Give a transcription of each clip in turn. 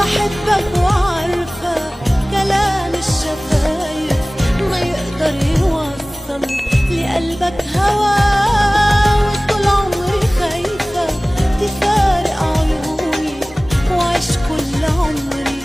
بحبك وعارفة كلام الشفايف ما يقدر يوصل لقلبك هوا، وطول عمري خايفة تفارق عيوني وعيش كل عمري.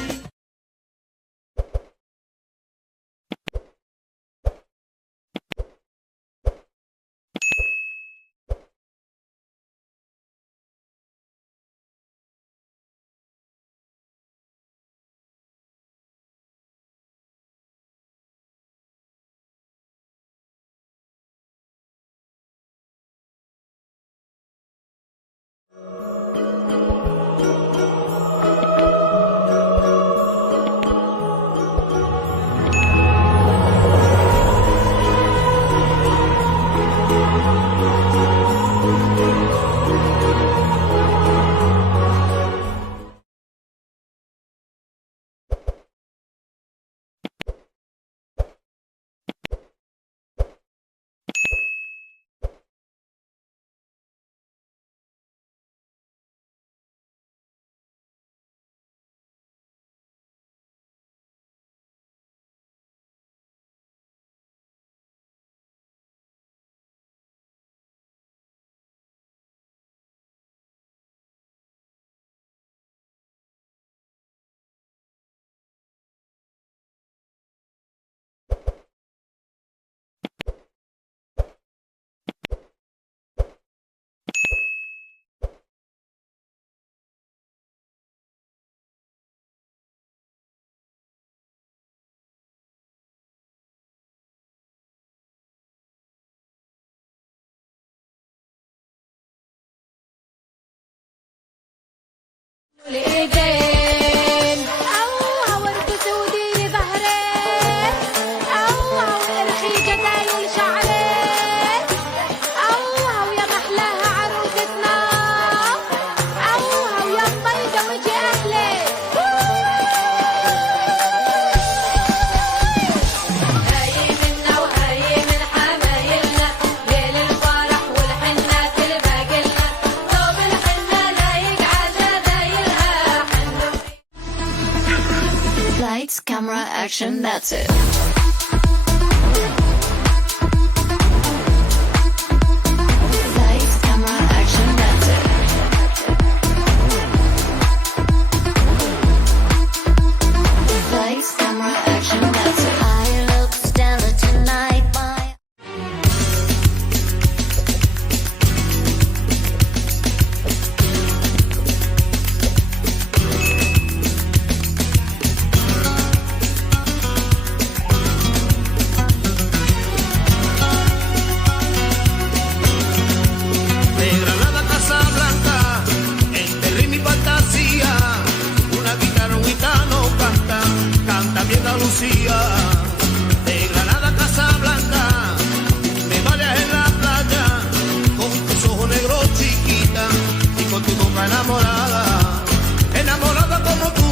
الايدين او ورد سودي ظهري او ارخي جدايل شعري او يا محلاها عروستنا او يا بيضة وجه اهلي. هاي منا وهاي من حمايلنا ليل الفرح والحنة تلباقلنا طوب الحنة لايق عجدايلها. Lights, camera, action, that's it. Lights, camera, action, that's it. Lights, camera, action, that's it. I look stellar tonight, my De Granada a Casablanca, entre ritmo y fantasía, una guitarra, un gitano canta, canta bien Andalucía. De Granada a Casablanca, me bailas en la playa, con tus ojos negros chiquita, y con tu boca enamorada, enamorada como tú,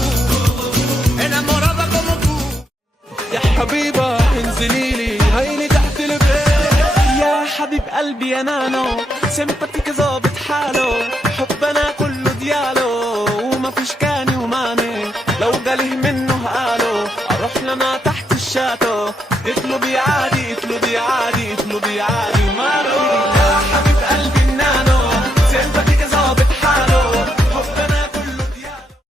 enamorada como tú. يا حبيبة انزلي لي هيني تحت البيت، يا حبيب قلبي يا نانو سمباتيك ظابط حاله، حبنا كله دياله وما فيش كاني وماني، لو جاله منه قاله اروح لنا